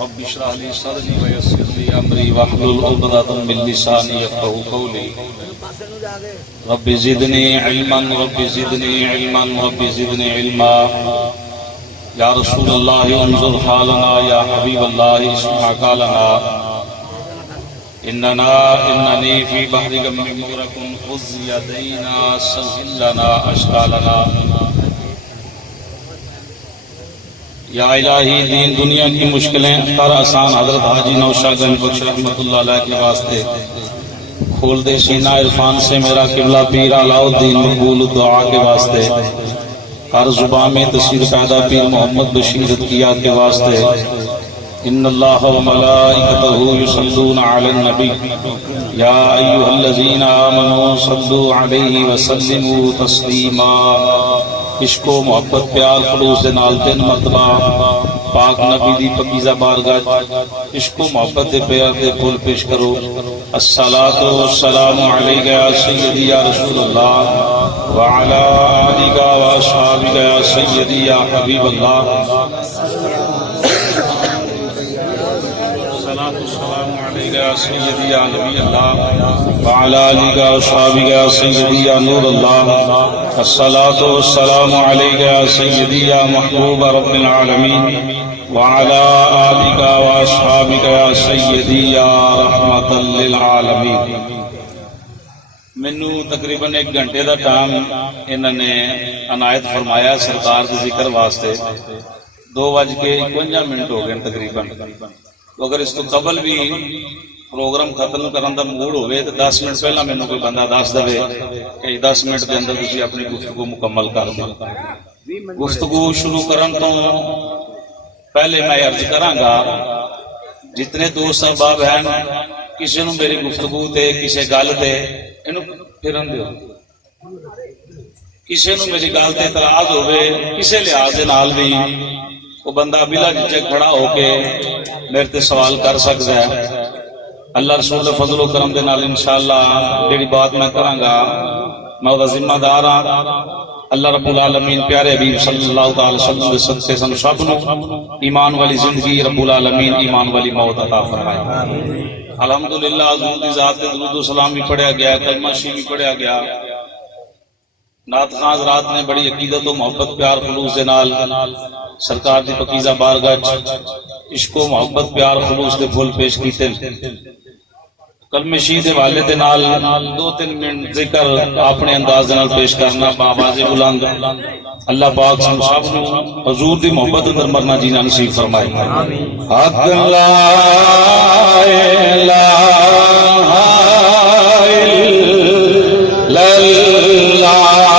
رب اشرح لي صدري ويسر لي امري واحلل عقدة من لساني يفقهوا قولي رب زدني علما رب زدني علما رب زدني علما یا رسول اللہ انظر حالنا یا حبیب اللہ اسمع قالنا اننی فی بحر غم مغرق خذ یدینا سهل لنا اشکالنا یا الہی دین دنیا کی مشکلیں کر آسان حضرت حاجی نوشاد گنج بخش رحمۃ اللہ علیہ کے واسطے کھول دے سینہ عرفان سے میرا قبلہ پیر علاء الدین مقبول دعا کے واسطے ہر زبان میں تصویر پیدا پیر محمد بشیر کیا کے واسطے ان اللہ و ملائکتہ یصلون علی النبی یا ایھا الذین آمنوا صلوا علیہ وسلموا تسلیما عشق و محبت پیار خلوص دے نال 3 مرتبہ پاک نبی دی پاکیزہ بارگاہ عشق و محبت دے پیار دے پھول پیش کرو الصلاۃ والسلام علیک یا سیدی یا رسول اللہ وعلی آلک و اصحابک یا سیدی یا حبیب اللہ السلام علیک یا سیدی یا نبی اللہ وعلی آلک و اصحابک یا سیدی یا نور اللہ الصلاۃ والسلام علیک یا سیدی یا محبوب رب العالمین وعلی آلک و اصحابک یا سیدی یا رحمت للعالمین مینوں تقریباً 1 گھنٹے دا ٹائم انہوں نے عنایت فرمایا سرکار کے ذکر واسطے 2:51 ہو گئے تقریباً تو اگر اس تو قبل بھی پروگرام ختم کرنے کا موڈ ہوئے تو 10 منٹ پہلا مینوں کوئی بندہ دس دے کہ 10 منٹ کے اندر تسی اپنی گفتگو مکمل کر دو گفتگو شروع کرن تو پہلے میں عرض کراں گا جتنے دوست احباب ہیں کسی نو میری گفتگو تے کسی گل تے اینو پھرن دیو کسی نو میری گل تے اعتراض ہوئے کسی لحاظ نال بھی وہ بندہ بلا جھجک کھڑا ہو کے میرے تے سوال کر سکتا ہے اللہ رسول دے فضل و کرم دے نال انشاءاللہ جڑی بات میں کراں گا میں وہ ذمہ دار ہاں اللہ رب العالمین پیارے حبیب صلی اللہ تعالی وسلم دے صدقے سن سب نو ایمان والی زندگی رب العالمین ایمان والی موت عطا فرمائے الحمدللہ حضور دی ذات تے درود و سلام بھی پڑھیا گیا کلمہ شریف بھی پڑھیا گیا نعت خواں حضرات نے بڑی عقیدت و محبت پیار خلوص دے نال سرکار دی پاکیزہ بارگاہ عشق و محبت پیار خلوص دے پھول پیش کیتے کلمہ شریف دے حوالے دے نال 2-3 منٹ ذکر اپنے انداز دے نال پیش کرنا بآواز بلند اللہ پاک سب نو حضور دی محبت اندر مرنا جینا نصیب فرمائے حق لا الہ الا اللہ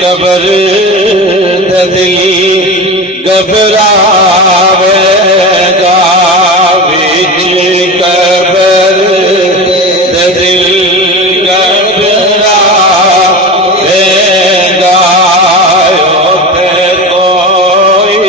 قبر دل گھبراوے گا وچ قبر دل گھبراوے گا تے کوئی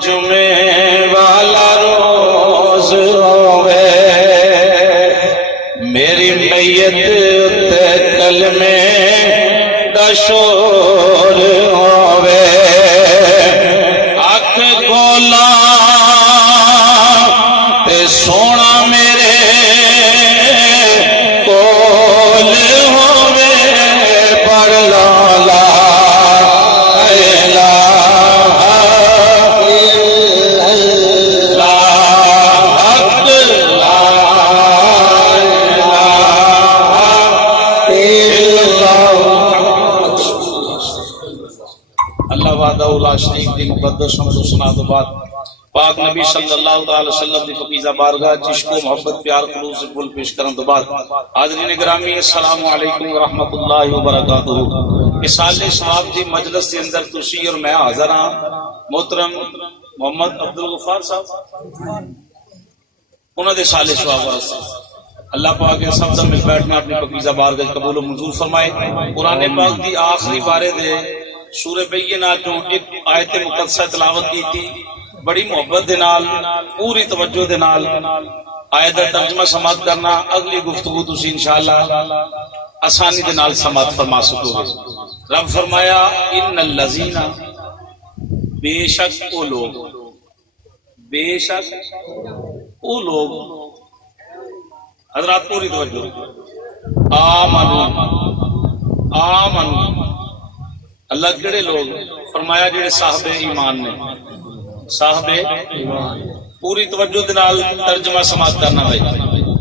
جمعے والا روز ہوئے میری میت تے کلمے دا شور ہوئے اکھ کھولا تے سونا میرے کول ہوئے پر لا لا شریف دی مقدس حمد و ثنا تو بعد پاک نبی صلی اللہ علیہ وسلم دی پاکیزہ بارگاہ عشق و محبت پیار خلوص سے پھول پیش کرن تو بعد حاضرین گرامی السلام علیکم ورحمۃ اللہ وبرکاتہ اس سال ثواب دی مجلس کے اندر تسی اور میں حاضر ہاں محترم محمد عبدالغفار صاحب انہوں نے سال ثواب واسطے اللہ پاک کے سب سے مل بیٹھنا اپنی پاکیزہ بارگاہ قبول و منظور فرمائے قرآن پاک دی آخری بارے دے سورہ بینہ چوں ایک آیت مقدسہ تلاوت کی تھی بڑی محبت دے نال پوری توجہ دے نال آیت دا ترجمہ سماعت کرنا اگلی گفتگو تسی انشاءاللہ آسانی دے نال سماعت فرما سکو گے رب فرمایا ان الذین بے شک او لوگ حضرات پوری توجہ آمنو اللہ کیڑے لوگ فرمایا جڑے صاحب ایمان نے صاحب ایمان پوری توجہ دے نال ترجمہ سماعت کرنا بھائی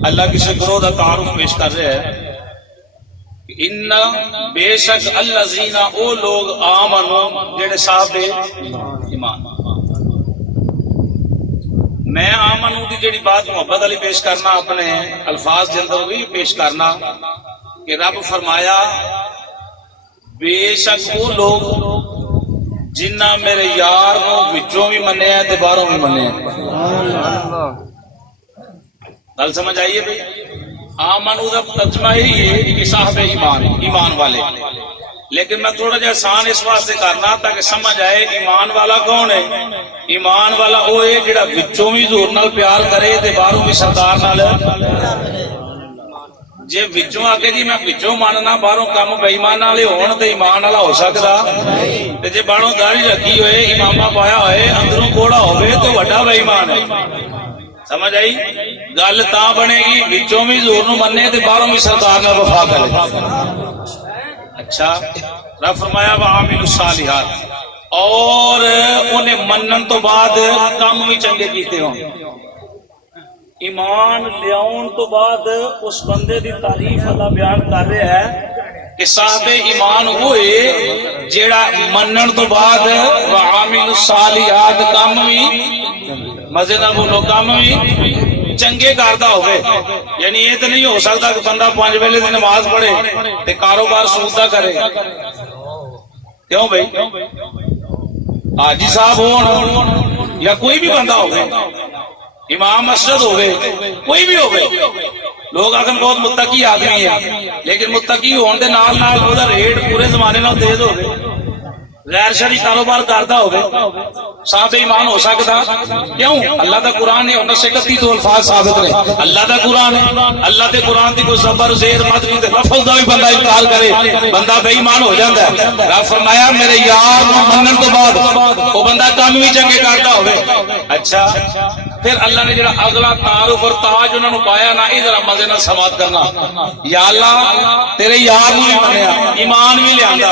اللہ کسی گروہ دا تعارف پیش کر رہے ہیں ان بے شک الذین او لوگ آمنو جڑے صاحب ایمان میں آمنو دی جڑی بات محبت علی پیش کرنا اپنے الفاظ دے اندر بھی پیش کرنا کہ رب فرمایا بے شک وہ لوگ جنہ میرے یار نو وچوں بھی منے ہیں تے باہروں بھی منے ہیں گل سمجھ آئیے بھائی آمنو دا ترجمہ ہی ہے کہ صاحب ایمان والے لیکن میں تھوڑا جا آسان اس واسطے کرنا تاکہ سمجھ آئے ایمان والا کون ہے ایمان والا وہ ہے جڑا وچوں بھی حضور نال پیار کرے تے باہروں بھی سردار نال جے وچوں آ کے جی میں وچوں ماننا باہروں کام بے ایمان والے ہون تے ایمان والا ہو سکدا تے جے باہروں داڑھی رکھی ہوئے امامہ پایا ہوئے اندروں کوڑا ہوئے تو وڈا بے ایمان ہے سمجھ آئی گل تاں بنے گی وچوں بھی حضور نو مننے تے باہروں بھی سردار نال وفا کرے اچھا رب فرمایا وعامل الصالحات اور انہیں منن تو بعد کام بھی چنگے کیتے ہوں ایمان لیاؤن تو بعد اس بندے دی تعریف اللہ بیان کر رہے ہیں کہ صاحب ایمان ہوئے جیڑا منن تو بعد وعامل الصالحات کام بھی مزے نہ بولو کام بھی چنگے کردہ ہوئے یعنی یہ تو نہیں ہو سکتا کہ بندہ 5 ویلے دی نماز پڑھے تے کاروبار سودہ کرے کیوں بھائی حاجی صاحب ہو یا کوئی بھی بندہ ہوئے امام مسجد ہوئے کوئی بھی ہوئے لوگ آخر بہت متقی آدمی ہے لیکن متقی ہونے دے نال نال وہ ریٹ پورے زمانے نال تیز ہو گئے غیر شرعی کاروبار کرتا ہوئے صاحب ایمان ہو سکتا کیوں اللہ دا قرآن ہے 1931 الفاظ ثابت نے اللہ دا قرآن ہے اللہ دے قرآن دی کوئی زبر زیر مد بھی لفظ دا بھی بندہ انکار کرے بندہ بے ایمان ہو جاتا ہے رب فرمایا میرے یار نو منن تو بعد وہ بندہ کام بھی چنگے کرتا ہوئے اچھا پھر اللہ نے جڑا اگلا تعارف اور تاج انہوں نے پایا نا ادھر مزے نہ سماعت کرنا یا اللہ تیرے یار نو بھی منیا ایمان بھی لیا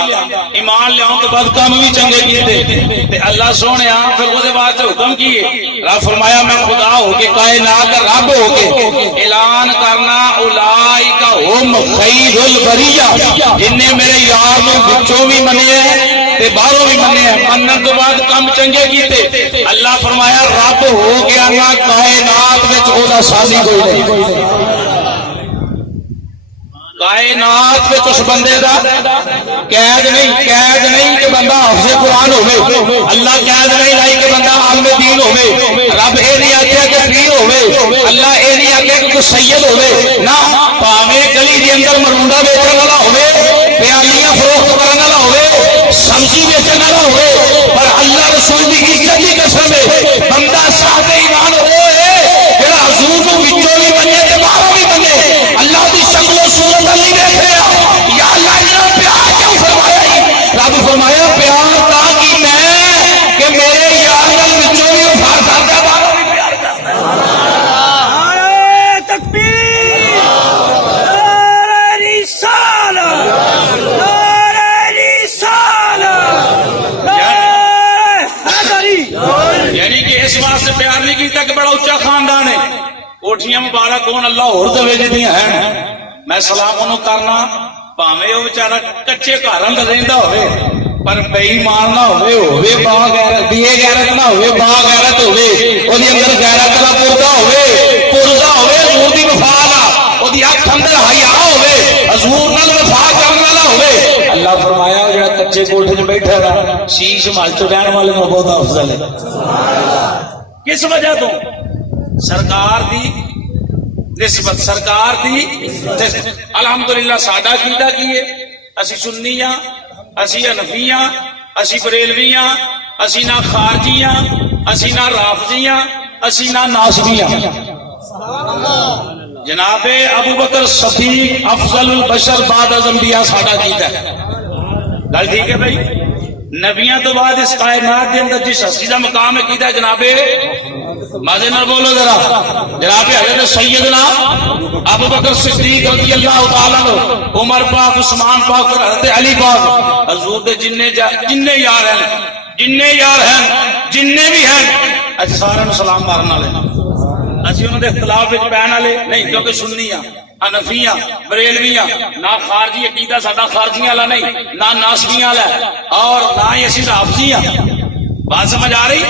ایمان لیاؤں تو بعد کام بھی چنگے کیتے تے اللہ سونے پھر وہ دے بعد حکم کیے رب فرمایا میں خدا ہو کے کائنات کا رب ہو کے اعلان کرنا اولئک هم خیر البریہ جن نے میرے یار نو بچوں بھی منے تے باہروں بھی منے منن تو بعد کام چنگے کیتے اللہ فرمایا رب ہو گیا نا کائنات وچ اودا سازی کوئی نہیں کائنات وچ اس بندے دا قید نہیں کہ بندہ حافظ قرآن ہوئے اللہ قید نہیں لائی کہ بندہ عالم دین ہوئے رب اے نہیں آکھیا کہ پیر ہوئے اللہ اے نہیں آکھیا کہ کوئی سید ہوئے نہ پاویں گلی دے اندر مرونڈا بیچن والا ہوئے پیالیاں فروخت کرن والا ہوئے سبزی بیچن والا ہوئے پر اللہ رسول دی عزت دی قسم ہے یعنی کہ اس واسطے پیار نہیں کیتا کہ بڑا اچا خاندان ہے، کوٹھیاں مبارک ہون اللہ ہور دے جدیاں ہیں، میں سلام انہوں کرنا پاویں وہ بیچارہ کچے گھر اندر رہندا ہوئے پر بے ایمان نہ ہوئے با غیرت بے غیرت نہ ہوئے با غیرت ہوئے اودی اندر غیرت دا پردہ ہوئے حضور دی وفا دا اودی اکھ اندر حیا ہوئے حضور نال وفا کرن والا ہوئے۔ اللہ فرمایا جڑا کچے کوٹھے وچ بیٹھا ہے شیش مال چ رہن والے نوں بہت افضل ہے۔ سبحان اللہ۔ کس وجہ تو سرکار دی نسبت، سرکار دی الحمدللہ ساڈا عقیدہ کی ہے، اسی سنی ہاں، اسی حنفی ہاں، اسی بریلوی ہاں، اسی نہ خارجی ہاں، اسی نہ رافضی ہاں، اسی نہ ناصبی ہاں۔ جناب ابو بکر صدیق افضل البشر بعد از انبیاء ساڈا عقیدہ ہے۔ گل ٹھیک ہے بھائی؟ نبیاں تو بعد اس کائنات کے اندر جس ہستی کا مقام ہے کیتا ہے جناب مزے نہ بولو ذرا، جناب حضرت سیدنا ابو بکر صدیق رضی اللہ تعالیٰ عنہ، عمر پاک، عثمان پاک اور حضرت علی پاک، حضور دے جننے یار ہیں، جننے بھی ہیں، اچھا سارے سلام مارن والے، اسی انہوں نے اختلاف وچ پہن والے نہیں، کیونکہ سنی ہاں، حنفی ہاں، بریلوی ہاں، نہ خارجی عقیدہ ساڈا خارجیاں والا نہیں، نہ ناصبیاں والا ہے، اور نہ ہی اسی رافضی ہاں۔ بات سمجھ آ رہی؟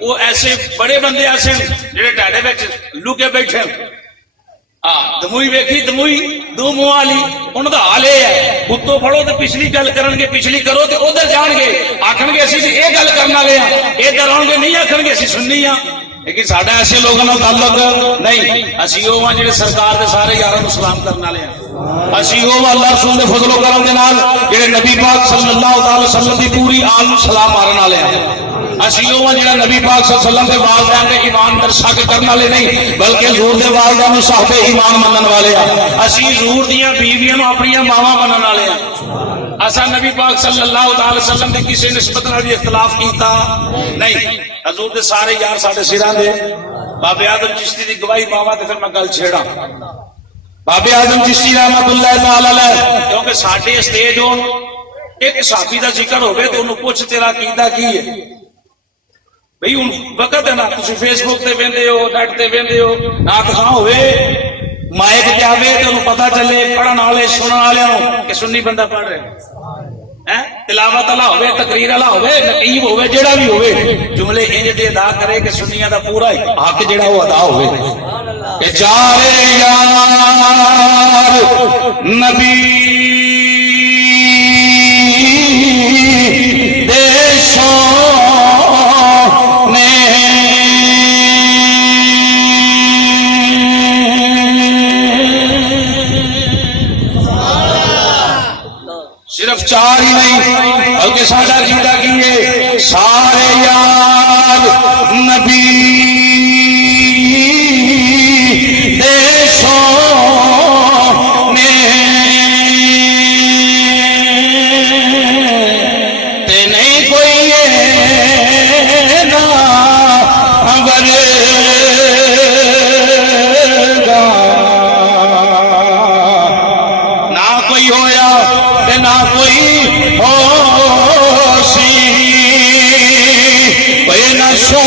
وہ ایسے بڑے بندے ایسے جڑے ٹاڈے وچ لکے بیٹھے دموئی ویکھی دموئی دو منہ والی، انہوں دا حال یہ ہے اتوں پڑھو تو پچھلی گل کرن گے، پچھلی کرو تو ادھر جان گے، آکھن گے اسی یہ گل کرنے والے ہاں، ادھر آؤ گے نہیں آکھن گے اسی سننی ہاں۔ لیکن ساڈا ایسے لوگوں کا تعلق نہیں، اسی وہ ہاں جڑے سرکار دے سارے یاراں نوں سلام کرن والے ہاں، اسی وہ اللہ رسول دے فضل و کرم دے نال جڑے نبی پاک صلی اللہ تعالی وسلم دی پوری آل نوں سلام مارن والے ہیں، اسی وہ جڑا نبی پاک صلی اللہ علیہ وسلم دے والدین دے ایمان در شک کرن والے نہیں بلکہ حضور دے والدین نوں صاحب ایمان منن والے ہیں، اسی حضور دیاں بیویاں نوں اپنی ماواں منن والے ہیں، اسا نبی پاک صلی اللہ تعالی وسلم دے کسی نسبت نال بھی اختلاف کیتا نہیں، حضور دے سارے یار ساڈے سراں دے۔ بابے اعظم چشتی دی گواہی پاواں تے پھر میں گل چھیڑاں، بابے اعظم چشتی رحمت اللہ تعالی علیہ، کیونکہ ساڈے اسٹیج ہون ایک صحابی دا ذکر ہوئے تو انہوں پوچھ تیرا عقیدہ کی ہے بھئی ان وقت ہے نا تسی فیس بک تے ویندے ہو، نیٹ تے ویندے ہو، نات خواں ہوئے مائک تے آوے تے انہوں پتہ چلے پڑھن والے سنن والے ہوں کہ سنی بندہ پڑھ رہے تلاوت والا ہوئے، تقریر والا ہوئے، نقیب ہوئے، جیڑا بھی ہوئے جملے انج دے ادا کرے کہ سنیاں دا پورا حق جیڑا وہ ادا ہوئے کہ جارے یار نبی صرف چار ہی نہیں بلکہ ساڈا عقیدہ کیے سارے یار نبی دے سونے تے نہیں کوئی نا ورگا نہ کوئی ہویا نہ کوئی ہو سی نہ سو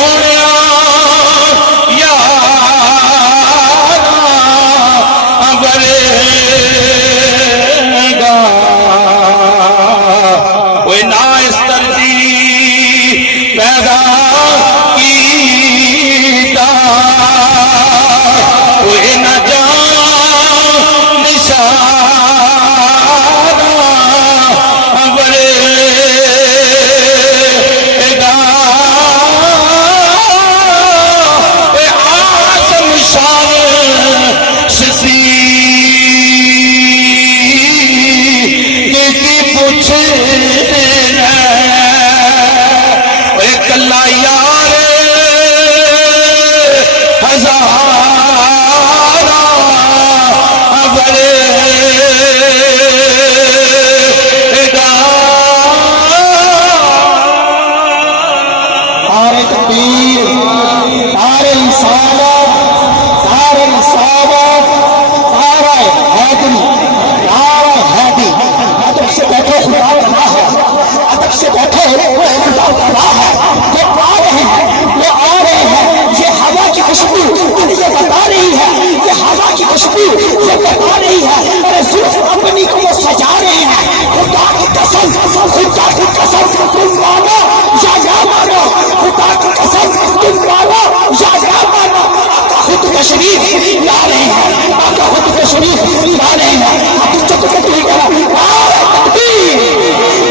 تشریف لا رہے ہیں، آقا خود تشریف لا رہے ہیں. آپ چک چک کرا نعرہ تکبیر،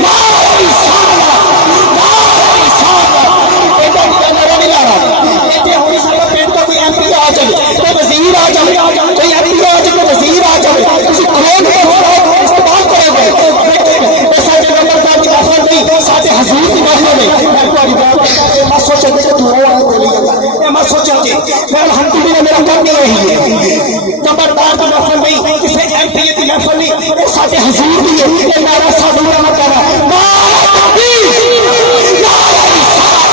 نعرہ رسالت، نعرہ رسالت. ایڈا نعرہ نہیں لا رہا، ایڈے ہوئی سارا پیٹ کا کوئی ایم پی آ جائے، کوئی وزیر آ جائے، کوئی ایم پی آ جائے، کوئی وزیر آ جائے، کسی کروڑ کا استعمال کرو گے. سارے نمبردار کی محفل نہیں، سارے حضور کی محفل نہیں. میں سوچا کہ تو بولی گا، میں سوچا کہ میں الحمدللہ میرا کام نہیں رہی ہے. نمبردار کی محفل نہیں، کسی ایم پی کی محفل نہیں، یہ سارے حضور بھی ہے. یہ نعرہ سادہ نہ کرا، نعرہ تکبیر، نعرہ رسالت،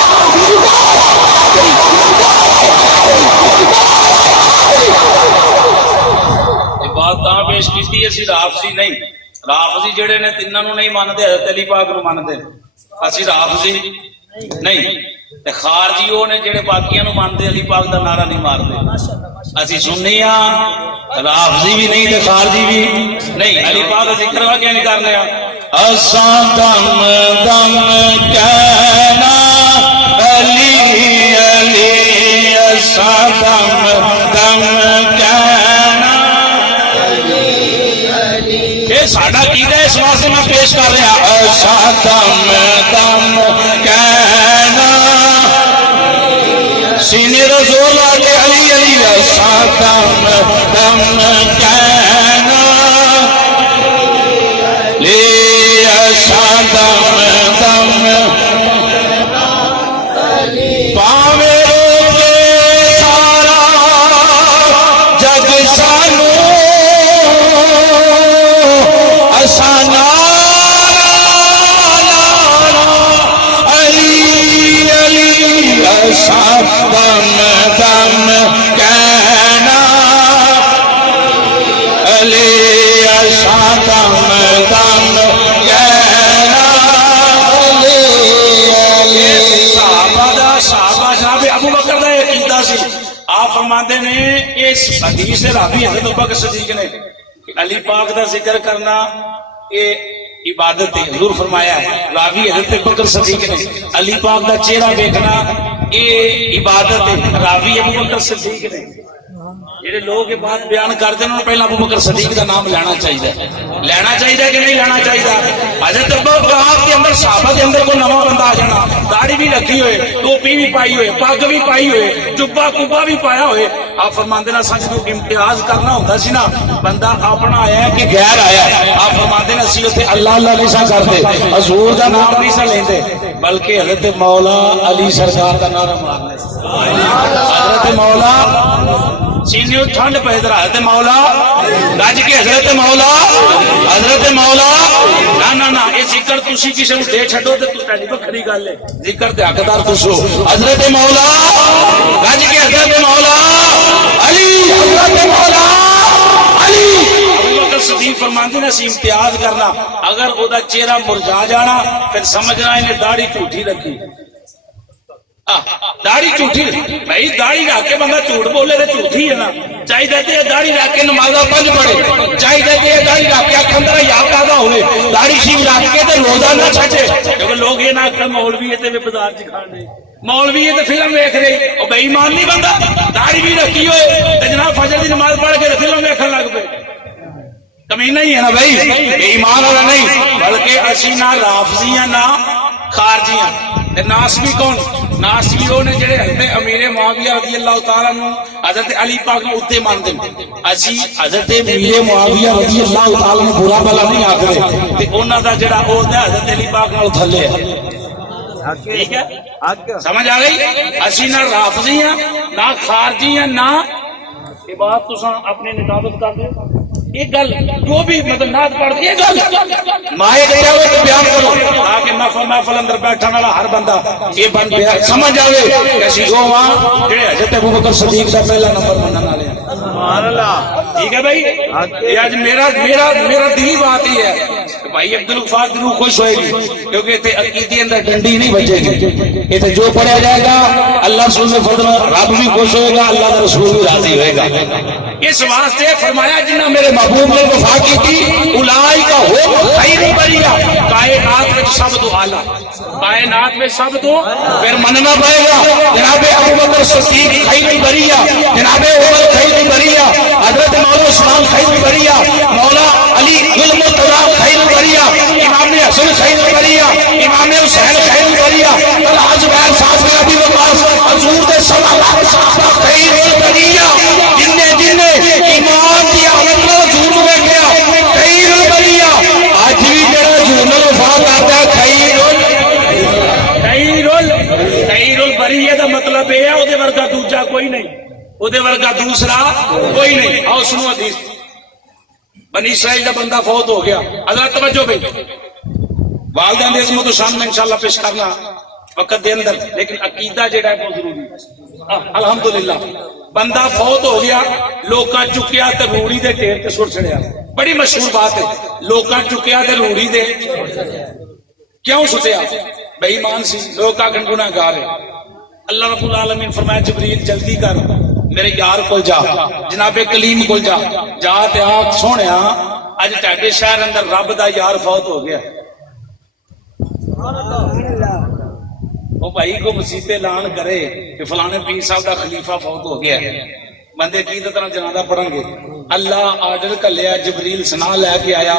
بات تاں پیش کی اسی رافضی نہیں، رافضی جڑے نے تینوں نو نہیں مانتے، حضرت علی پاک نو مانتے. اسی رافضی نہیں تے خارجی وہ نے جڑے باقیاں نو مانتے، علی پاک دا نعرہ نہیں مارتے. اسی سنی ہاں، رافضی بھی نہیں تے خارجی بھی نہیں. علی پاک دا ذکر وا کیا نہیں کرنے ہاں. اساں دم دم کہنا علی علی، اساں دم دم کہنا ساڈا عقیدہ اس واسطے میں پیش کر رہا. اساں دم دم کہنا سینے رسول کے علی علی، اساں دم دم کہنا لے، اساں دم دم پاوے روکے سارا جگ سانو، اساں نعرہ علی علی، اساں دم دم کہنا علی، اساں دم دم کہنا علی علی. صحابہ جناب ابو بکر دا عقیدہ سی. آپ فرماندے نے اس حدیث راوی حضرت ابو بکر صدیق نے کہ علی پاک دا ذکر کرنا یہ عبادت ہے. حضور فرمایا ہے راوی حضرت ابو بکر صدیق نے علی پاک دا چہرہ دیکھنا یہ عبادت ہے. راوی ابو بکر صدیق نے جڑے لوگ یہ بات بیان کرتے ہیں پہلے ابو بکر صدیق کا نام لینا چاہیے. لینا چاہیے کہ نہیں لینا چاہیے؟ حضرت ابو بکر کے اندر صحابہ کے اندر کوئی نواں بندہ آ جانا، داڑھی بھی رکھی ہوئے، ٹوپی بھی پائی ہوئے، پگ بھی پائی ہوئے، جبا کبا بھی پایا ہوئے. آپ فرماندے نا سچ کو امتیاز کرنا ہوتا سی نا، بندہ اپنا آیا ہے کہ غیر آیا ہے. آپ فرماندے نا اسی اتنے اللہ اللہ نہیں سا کرتے، حضور کا نام نہیں سا لیندے، بلکہ حضرت مولا علی سرکار کا نعرہ مارنے. حضرت مولا سینیو ٹھنڈ پہ ادھر حضرت مولا گج کے حضرت مولا حضرت مولا نا نا یہ ذکر تسی کسی کو دے چھڈو تے تہاڈی وکھری گل ہے. ذکر تے حقدار تسو حضرت مولا گج کے حضرت مولا علی، حضرت مولا علی. ابو بکر صدیق فرماندے نے اسی امتیاز کرنا، اگر او دا چہرہ مرجھا جانا پھر سمجھنا انہیں داڑھی جھوٹی رکھی. داڑھی جھوٹی بھائی، داڑھی رکھ کے بندہ جھوٹ بولے تو جھوٹی ہے نا. چاہیے داڑھی رکھ کے نمازاں پنج پڑھے، چاہیے داڑھی رکھ کے اندر یا پیدا ہوئے، داڑھی شیو رکھ کے روزہ نہ چھٹے. کیونکہ لوگ یہ نہ آخر مولوی ہے تو بازار چ کھان رہے، مولوی ہے تو فلم ویکھ رہے. وہ بے ایمان نہیں بندہ، داڑھی بھی رکھی ہوئے تو جناب فجر کی نماز پڑھ کے فلم ویکھن لگ پے. کمینہ ہی ہے نا بھائی، بے ایمان والا نہیں. بلکہ اسی نہ رافضیاں نہ خارجیاں. ناسبی کون؟ ناسبی وہ نے جڑے حضرت امیر معاویہ رضی اللہ تعالیٰ عنہ حضرت علی پاک نو اتنے مانتے ہیں. اسی حضرت امیر معاویہ رضی اللہ تعالیٰ عنہ برا بلا نہیں آکھدے تے انہاں دا جڑا عہدہ ہے حضرت علی پاک نال تھلے ہے. ٹھیک ہے، سمجھ آ گئی؟ اسی نہ رافضی ہیں نہ خارجی ہیں نہ. یہ بات تساں اپنے نتابت کر دے. ایک گل جو بھی مطلب نعت پڑھ دے، ایک گل مائے دے جاوے تو بیان کرو تاکہ محفل اندر بیٹھن والا ہر بندہ یہ بن سمجھ آوے کہ اسی وہ ہاں جڑے حضرت ابو بکر صدیق دا پہلا نمبر منن والے ہیں. سبحان اللہ. ٹھیک ہے بھائی، یہ آج میرا دلی بات ہی ہے کہ بھائی عبدالغفار دی روح خوش ہوئے گی، کیونکہ تے عقیدے اندر ڈنڈی نہیں بچے گی. یہ تے جو پڑھا جائے گا اللہ رسول سے فضل رب بھی خوش ہوئے گا، اللہ کا رسول بھی راضی ہوئے گا. اس واسطے فرمایا جنہ میرے محبوب نے وفا کی تھی اولئک هم خیر البریہ، کائنات میں سب تو اعلیٰ، کائنات میں سب تو. پھر مننا پڑے گا جناب ابو بکر صدیق خیر البریہ، جناب عمر ورگا دوجا کوئی نہیں، وہ ورگا دوسرا کوئی نہیں. آؤ سنو حدیث. بنی اسرائیل کا بندہ فوت ہو گیا. حضرت توجہ بھائی، والدین کی عظمت و شان میں انشاءاللہ پیش کرنا وقت دے اندر، لیکن عقیدہ جڑا ہے بہت ضروری ہے. الحمدللہ بندہ فوت ہو گیا، لوکاں چکیا تے روڑی دے ٹیر تے سٹ چھڑیا. بڑی مشہور بات ہے، لوکاں چکیا تے روڑی دے کیوں سٹیا؟ بے ایمان سی، لوگ آگن گناہ گار ہے. اللہ رب العالمین فرمایا جبریل جلدی کر میرے یار کو جا، جناب کلیم کو جا جا تے آگ سونیا اج تہاڈے شہر اندر رب دا یار فوت ہو گیا. وہ بھائی کو مسیطے اعلان کرے کہ فلانے پیر صاحب دا خلیفہ فوت ہو گیا ہے، بندے کی طرح جنازہ پڑھیں گے. اللہ آرڈر کر لیا، جبریل سنا لے کے آیا،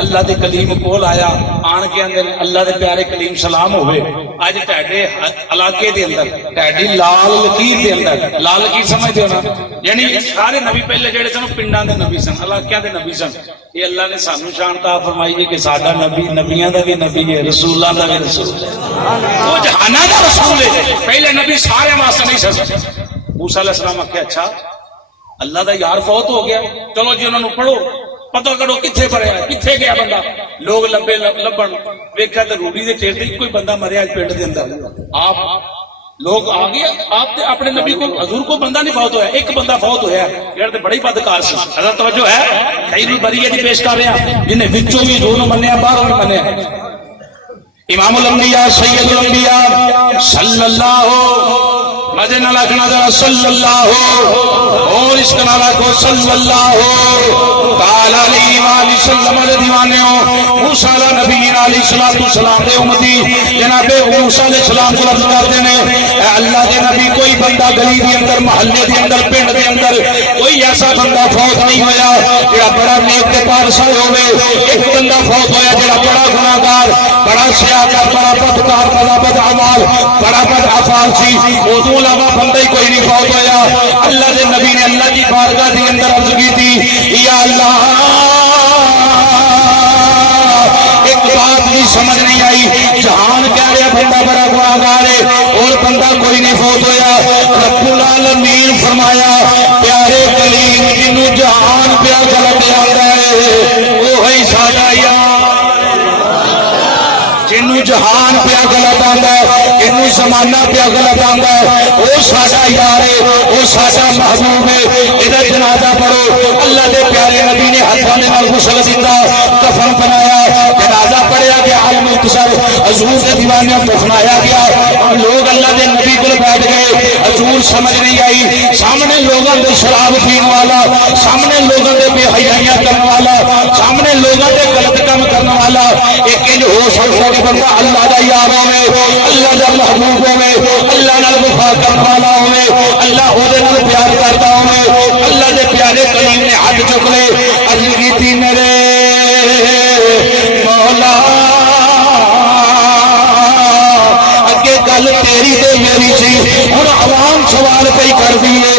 اللہ دے کلیم کول آیا، آن کے اندر اللہ دے پیارے کلیم سلام ہوئے. اج تہاڈے علاقے دے اندر تہاڈی لال لکیر دے اندر، لال لکیر سمجھتے ہو نا، یعنی سارے نبی پہلے جڑے سن پنڈاں دے نبی سن، علاقیاں دے نبی سن. یہ اللہ نے سانو شان عطا فرمائی ہے کہ ساڈا نبی نبیاں دا بھی نبی ہے، رسولاں دا بھی رسول ہے، وہ جہاناں دا رسول ہے. پہلے نبی سارے واسطے نہیں سن. موسیٰ علیہ السلام آکھیا اچھا اللہ دا یار فوت ہو گیا، چلو جی انہوں نے پڑھو، پتہ کرو کتھے پڑھیا ہے، کتھے گیا بندہ. لوگ لبے لبن ویکھیا تے روڑی دے ٹیر تے کوئی بندہ مریا پنڈ دے اندر. آپ لوگ آ گیا، آپ اپنے نبی کو حضور کو بندہ نہیں فوت ہویا، ایک بندہ فوت ہویا یار تے بڑی بدکار سی. حضرت توجہ ہے، خیر البریہ دی پیش کر رہے ہیں جنہیں وچوں بھی حضور نوں منیا باہروں بھی منیا. امام الانبیاء سید الانبیاء صلی اللہ مجھے نہ لکھنا ذرا صلی اللہ اور اس کا نالا کو صلی اللہ تعالی علیہ وآلہ وسلم علیہ دیوانے ہو. موسیٰ علیہ نبی علیہ السلام دے امتی جناب موسیٰ علیہ السلام کو لفظ کرتے ہیں اے اللہ دے نبی کوئی بندہ گلی دے اندر، محلے دے اندر، پنڈ دے اندر کوئی ایسا بندہ فوت نہیں ہویا جڑا بڑا نیک تے پارسا ہوے. ایک بندہ فوت ہویا جڑا بڑا گناہگار، بڑا سیاکار، بڑا بدکار، بڑا بدعمال، بڑا بدعفار سی. موضوع علاوہ بندہ ہی کوئی نہیں فوت ہویا. اللہ دے نبی نے اللہ کی بارگاہ دے اندر عرض کی تھی یا اللہ ایک بات بھی سمجھ نہیں آئی، جہان کہہ رہا بندہ بڑا گناہگار ہے اور بندہ کوئی نہیں فوت ہویا. رب العالمین فرمایا پیارے کلیم جنوں جہان پیا غلط آندا ہے وہ ہے ساڈا یار. جنوں جہان پیا غلط آندا ہے، جنوں زمانہ پیا غلط آندا ہے، وہ ساڈا یار ہے، وہ ساڈا محبوب ہے. ادھر جنازہ پڑھو. اللہ دے پیارے نبی نے ہاتھاں دے نال غسل دیتا، کفن بنایا، جنازہ پڑھیا گیا، عالم مختصر حضور دے دیوانے دفنایا گیا. لوگ اللہ دے نبی کو بیٹھ گئے، حضور سمجھ نہیں آئی. سامنے لوگوں دے شراب پین والا، سامنے لوگوں دے بے حیائیاں کرنے والا، سامنے لوگوں دے غلط کام کرنے والا، ایک انج ہو سکتا کہ بندہ اللہ دا یار ہوے، اللہ دا محبوب ہوے، اللہ نال وفا کرنے والا ہوے، اللہ او دے نال پیار کرتا ہوے. اللہ دے پیارے کلیم نے ہاتھ چک لے، عرض کیتی میرے مولا اگے گل تیری تے میری سی، ہن عوام سوال پئی کر دیے،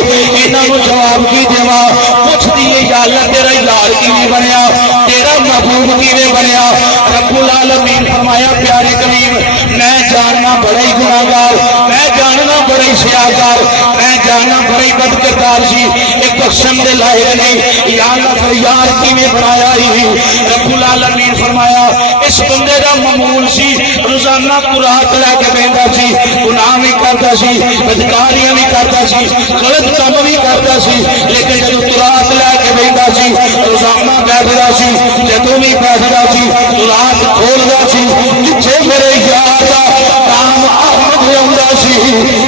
انہاں نوں جواب کی دیواں؟ پوچھ دیے یا اللہ تیرا یار کیویں بنیا، تیرا محبوب کیویں بنیا؟ رب العالمین فرمایا پیارے کلیم میں جاننا بڑا ہی گناہگار، میں جاننا بڑا ہی سیاکار، میں جاننا بڑا ہی بدکردار سی، ایک بخشن دے لائق نہیں. یا اللہ پھر یار کیویں بنایا ہی؟ رب العالمین فرمایا اس بندے دا معمول سی روزانہ قرات لے کے بیندا سی، گناہ بھی کرتا سی، بدکاریاں بھی کرتا سی، غلط کام بھی کرتا سی، لیکن جدوں قرات لے کے بیندا سی روزانہ بیٹھدا سی، جدوں بھی بیٹھدا سی قرات کھولدا سی، جتھے میرے یار دا نام احمد ہوندا سی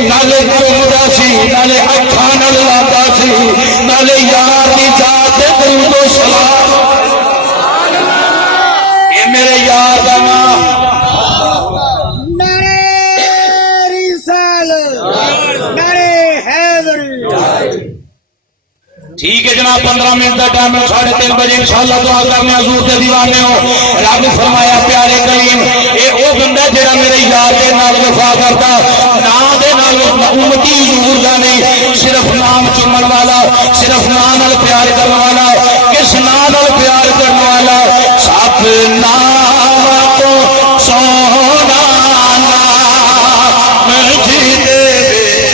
نالے چومدا سی، نالے اکھاں نال لاتا سی، نالے یار دی ذات تے درود و سلام. اے میرے یار دا نام ٹھیک ہے جناب. 15 منٹ کا ٹائم ہے، 3:30 بجے انشاءاللہ دعا کرنے حضور دے دیوانے ہو. رب فرمایا پیارے کلیم اے او بندہ جڑا میرے یار دے نال وفا کرتا، نام دے نال امتی حضور دا نہیں، صرف نام چومن والا، صرف نام نال پیار کرنے والا، کس نام نال پیار کرنے والا؟ سب نام تو سونا نام جی دے وچ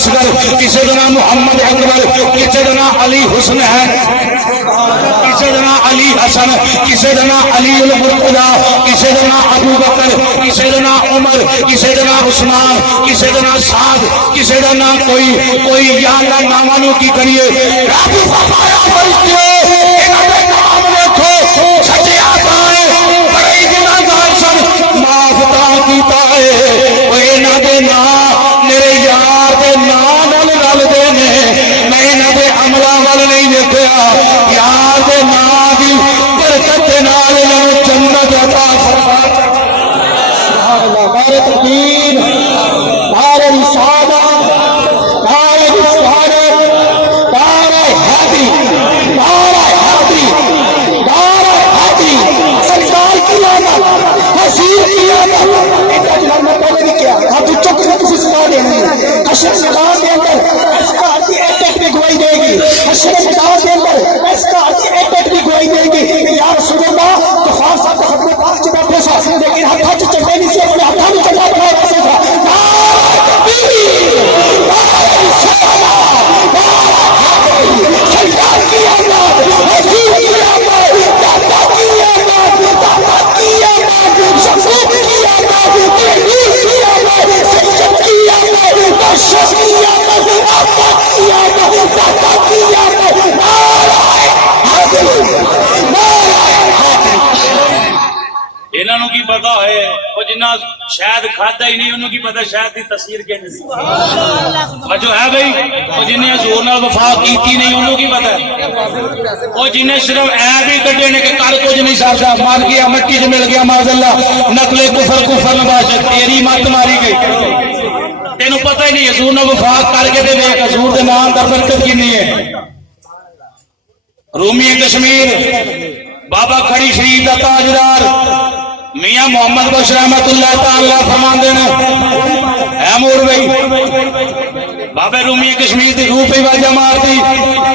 اصغر سیدنا محمد اکبر سیدنا علی حسن ہے سیدنا علی حسن سیدنا علی المرتضی سیدنا ابو بکر سیدنا عمر سیدنا عثمان سیدنا سعد سیدنا کوئی یا اللہ نامانو کی کریے رب فرمایا فرشتے انہاں دے نام لکھو سچے آئے بڑے گناہگار سن معاف تا کیتا ہے او انہاں دے نام میرے یار دے نام نال رل دے نے میں انہاں دے عملاں ول نہیں دیکھیا یار دے نام دی برکت نال انہاں جنت عطا فرما سبحان اللہ نعرہ تکبیر نعرہ رسالہ نعرہ رسالہ نعرہ حیدری نعرہ حیدری نعرہ حیدری سرکار کی آمد حسین کی آمد ایک اجلال میں پہلے بھی کیا ہم تو چک میں کسی سنا دے رہے ہیں حشر میدان دے اندر اسکار کی ایک ایک بھی گواہی دے گی حشر میدان دے اندر اسکار کی ایک ایک بھی گواہی دے گی یا رسول اللہ تو خواہ صاحب تو خطبہ پاک چکا پیسا لیکن ہم تھا چکے نہیں سے بڑے ہم تھا نہیں چکا بڑا پیسا تھا نعرہ تکبیر نعرہ رسالہ نعرہ حیدری سرکار کی آمد حسین کی آمد دادا کی آمد دادا کی آمد شمسوب کی آمد تحریر کی آمد سجد کی آمد مرشد کی آمد احمد کی آمد دادا کی آمد نعرہ حیدری نعرہ حیدری انہوں کی پتا ہے وہ جنہ شاید کھاتا ہی نہیں انہوں کی پتا شاید دی تصویر کے نہیں جو ہے بھئی وہ جنہیں حضور نال وفا کیتی نہیں انہوں کی پتا ہے وہ جنہیں صرف عیب ہی کٹے نے کہ کل کچھ نہیں سکتا مار گیا مٹی سے مل گیا معاذ اللہ نقل کفر کفر نباشت تیری مت ماری گئی تینوں پتہ ہی نہیں حضور نال وفا کر کے دے دیکھ حضور دے نام در برکت کتنی ہے رومی کشمیر بابا کھڑی شریف دا تاجدار میاں محمد بخش رحمت اللہ تعالی فرماندے نے اے مور بھائی بابا رومی کشمیر دی روح پہ واجہ مار دی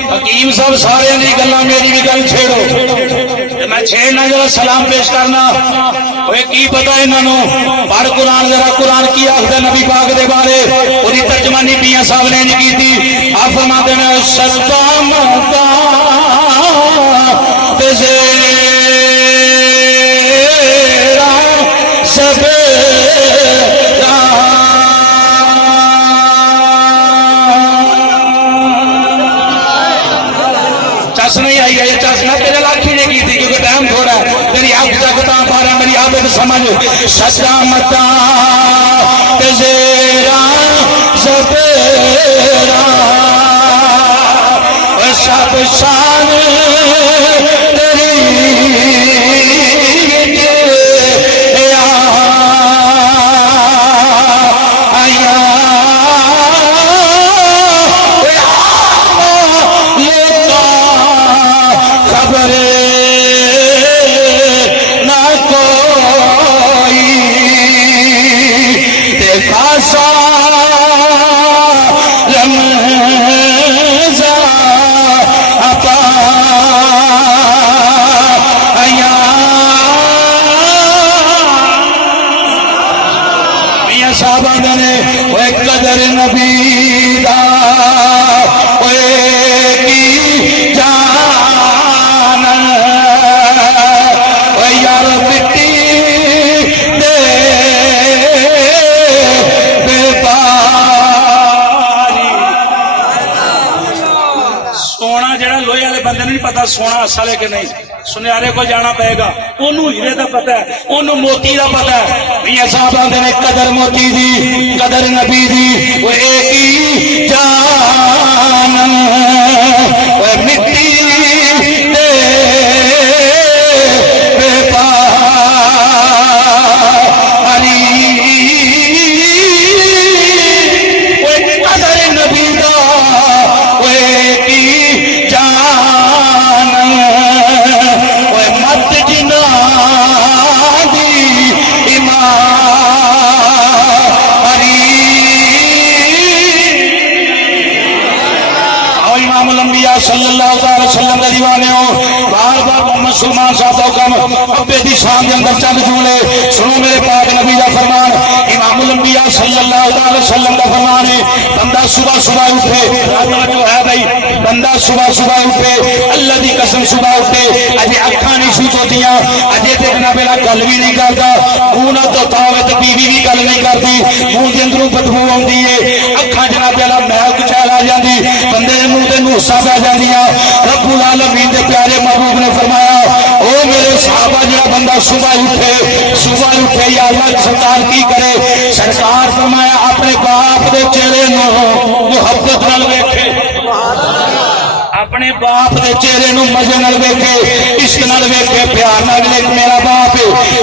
حکیم صاحب سارے دی گلاں میری بھی گل چھیڑو تے میں چھیڑنا ذرا سلام پیش کرنا اوے کی پتہ انہاں پڑھ قرآن ذرا قرآن کی آخدا نبی پاک دے بارے اودی ترجمانی میاں صاحب نے کیتی آپ فرماندے نے سچا متا تے چس نہیں آئی ہے چس نہ تیرے لاکھی نے کی تھی کیونکہ ٹائم تھوڑا ہے تیری آنکھ جگتا پارا میری عادت سمجھ سچا متا تیرا زبیرا شب شان تیری قدر نبی دا اوے کی جان اوے یار مٹی دے بے پاری سونا جڑا لوہے والے بندے نہیں پتا سونا اصل ہے کہ نہیں سنیارے کو جانا پائے گا انہوں ہیرے دا پتہ ہے انہوں موتی دا پتہ ہے میاں صاحب آندے نے قدر موتی دی قدر نبی دی وہ ایک ہی جان وہ مٹی دے بے پاری وہ قدر نبی دا وہ ایک ہی جان صلی اللہ علیہ وسلم کا دیوانے ہو بار بار محمد سلمان صاحب کا حکم ابے دی شان دے اندر چند جملے سنو میرے پاک نبی دا فرمان امام الانبیاء صلی اللہ علیہ وسلم کا فرمان ہے بندہ صبح صبح اٹھے جو ہے بھائی بندہ صبح صبح اٹھے اللہ دی قسم صبح اٹھے اجے اکھاں نہیں شوٹ ہوتیاں اجے تے جناب لا گل بھی نہیں کردا منہ نہ دھوتا ہوے تے بیوی بھی گل نہیں کرتی منہ دے اندروں بدبو آندی ہے اکھاں جناب لا مہک چل آ جاندی بندے دے منہ تے نوساں پہ جاندیاں رب العالمین دے پیارے محبوب نے فرمایا او میرے صحابہ جڑا بندہ صبح اٹھے یا اللہ سرکار کی کرے سرکار فرمایا اپنے باپ دے چہرے نو محبت نال ویکھے اپنے باپ دے چہرے نو مزے نال ویکھے عشق نال ویکھے پیار نال ویکھے میرا باپ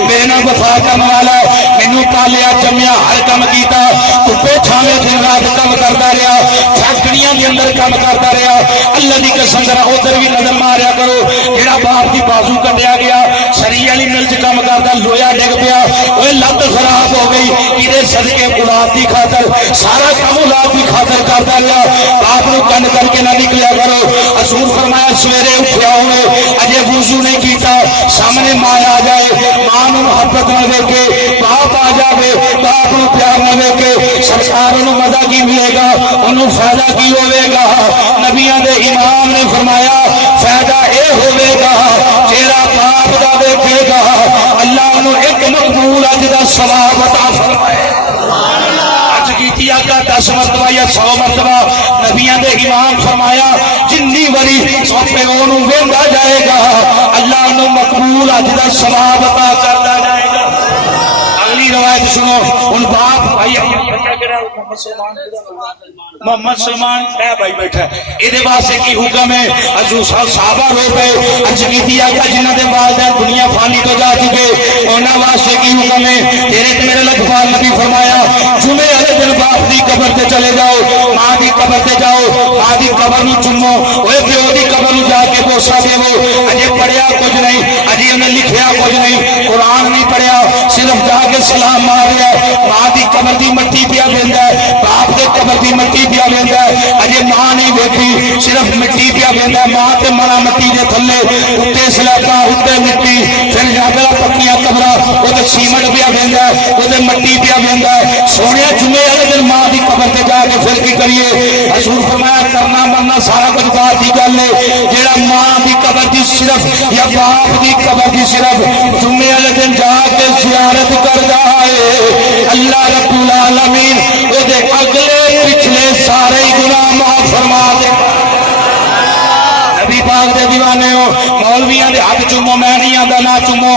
میرے نال وفا کرن والا مینوں پالیا جمیا ہر کم کیتا دھوپے چھاویں دن رات کم کردا رہیا فیکٹریاں دے اندر کم کردا رہیا اللہ دی قسم ذرا ادھر بھی نظر ماریا کرو جڑا باپ دی بازو کٹیا گیا سری والی مل چ کم کردا لویا ڈگ پیا اوے لت خراب ہو گئی ایدے صدقے اولاد دی خاطر سارا کم اولاد دی خاطر کردا رہیا باپ نو کن کر کے نہ نکلیا کرو حضور فرمایا سویرے اٹھیا ہوئے اجے وضو نہیں کیتا سامنے ماں آ جائے ماں نو محبت نہ ویکھے باپ آ جائے باپ نو پیار نہ ویکھے سرکار نو مزہ کی ملے گا انہوں فائدہ کی ہوئے گا نبیاں دے امام نے فرمایا فائدہ اے ہوئے گا جیڑا باپ دا ویکھے گا اللہ انہوں ایک مقبول اج دا ثواب عطا فرمائے کی آقا 10 مرتبہ یا 100 مرتبہ نبیاں دے امام فرمایا جنی وری سوپے اونوں ویندا جائے گا اللہ انہوں مقبول اج دا ثواب عطا کردا جائے گا اگلی روایت سنو ان باپ بھائی محمد سلمان اے بھائی بیٹھا اے دے واسطے کی حکم ہے حضور صحابہ رو پے اج کیتی آقا جنہاں دے والدین دنیا فانی تو جا چکے انہاں واسطے کی حکم ہے تیرے تے میرے لطفال نبی فرمایا جمعے والے دن باپ دی قبر تے چلے جاؤ ماں دی قبر تے جاؤ ماں دی قبر نو چومو اوے پیو دی قبر نو جا کے بوسا دیو اجے پڑھیا کچھ نہیں اجے انہیں لکھیا کچھ نہیں قرآن نہیں پڑھیا صرف جا کے سلام ماریا ماں دی قبر دی مٹی پیا ویندا ہے باپ دے قبر دی مٹی پیا ویندا ہے اجے ماں نہیں ویکھی صرف مٹی پیا ویندا ہے ماں تے مرا مٹی دے تھلے اُتے سلاکا اُتے مٹی پھر جاگلا پکیاں قبراں او تے سیمنٹ پیا ویندا ہے او تے مٹی پیا ویندا ہے سونے جمعے والے دن ماں دی قبر تے جا کے پھر کی کریے حضور فرمایا کرنا مرنا سارا کچھ بات دی گل ہے جیڑا ماں دی قبر دی صرف یا باپ دی قبر دی صرف جمعے والے دن جا کے زیارت کردا ہے اللہ رب العالمین او دے اگلے پچھلے سارے گناہ معاف فرما دے نبی پاک دے دیوانے ہو مولویاں دے ہاتھ چومو میں نہیں آندا نہ چومو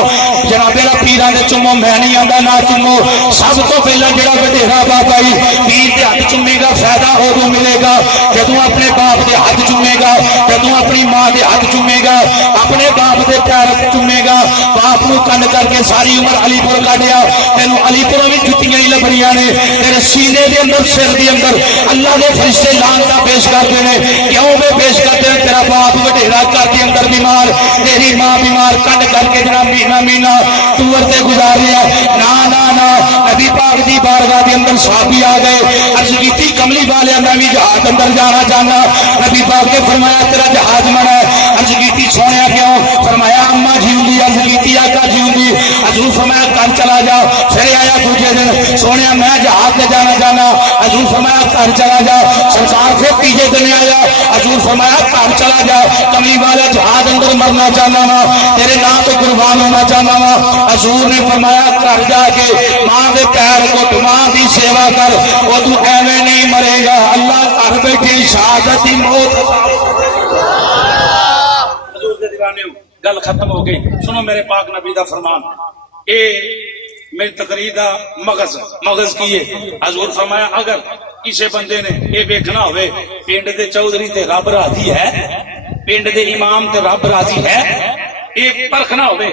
جناب پیراں دے چومو میں نہیں آندا نہ چومو سب تو پہلا جڑا وڈیرا بابا ہی پیر دے ہاتھ چومے گا فائدہ اودوں ملے گا جدوں اپنے باپ دے ہاتھ چومے گا جدوں اپنی ماں دے ہاتھ چومے گا اپنے باپ دے پیر چومے گا باپ نو کن کر کے ساری عمر علی پور کاٹیا تینوں علی پور وچ جُتیاں ہی لبڑیاں نے تیرے سینے دے اندر سر دے اندر اللہ دے فرشتے لعنتاں پیش کرتے نے کیوں وہ پیش کرتے ہیں تیرا باپ وڈیرا گھر کے اندر بیمار تیری ماں بیمار کنڈ کر کے جناب مہینہ ٹور تے گزار لیا نا نبی پاک دی بارگاہ دے اندر صحابی آ گئے عرض کیتی کملی والے میں بھی جہاد اندر جانا چاہنا نبی پاک نے فرمایا تیرا جہاز منع ہے عرض کیتی سونیا کیوں فرمایا اماں جیوندی عرض کیتی آقا جیوندی حضور فرمایا گھر چلا جا پھر آیا دوسرے دن سونیا میں جہاد تے جانا چاہنا حضور فرمایا گھر چلا جا سرکار پھر تیجے دن آیا حضور فرمایا گھر چلا جا کملی والا جہاد اندر مرنا چاہنا وا تیرے نام تو قربان ہونا چاہنا وا حضور نے فرمایا گھر جا کے ماں دے پیر کو ماں دی سیوا کر وہ تو ایویں نہیں مرے گا اللہ گھر بیٹھے شہادت دی موت حضور دے دیوانے گل ختم ہو گئی سنو میرے پاک نبی دا فرمان اے میری تقریر دا مغز کیے حضور فرمایا اگر کسی بندے نے یہ ویکھنا ہوئے پنڈ دے چودھری تے رب راضی ہے پنڈ دے امام تے رب راضی ہے یہ پرکھنا ہوئے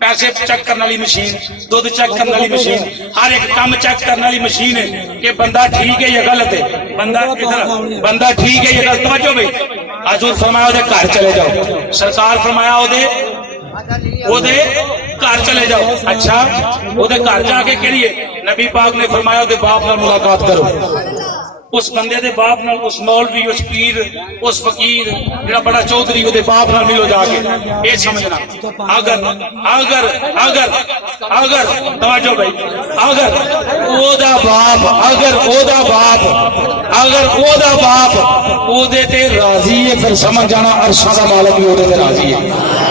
پیسے چیک کرنے والی مشین دودھ چیک کرنے والی مشین ہر ایک کام چیک کرنے والی مشین ہے کہ بندہ ٹھیک ہے یا غلط ہے بندہ ٹھیک ہے یا غلط توجہ بھائی حضور فرمایا وہ گھر چلے جاؤ سرکار فرمایا وہ گھر چلے جاؤ اچھا وہ گھر جا کے کہیے نبی پاک نے فرمایا وہ باپ نال ملاقات کرو اس بندے دے باپ نال اس مولوی اس پیر اس فقیر جڑا بڑا چودھری او دے باپ نال ملو جا کے اے سمجھنا اگر اگر اگر اگر توجہ بھائی اگر او دا باپ اگر او دے تے راضی ہے پھر سمجھ جانا عرشاں دا مالک بھی او دے تے راضی ہے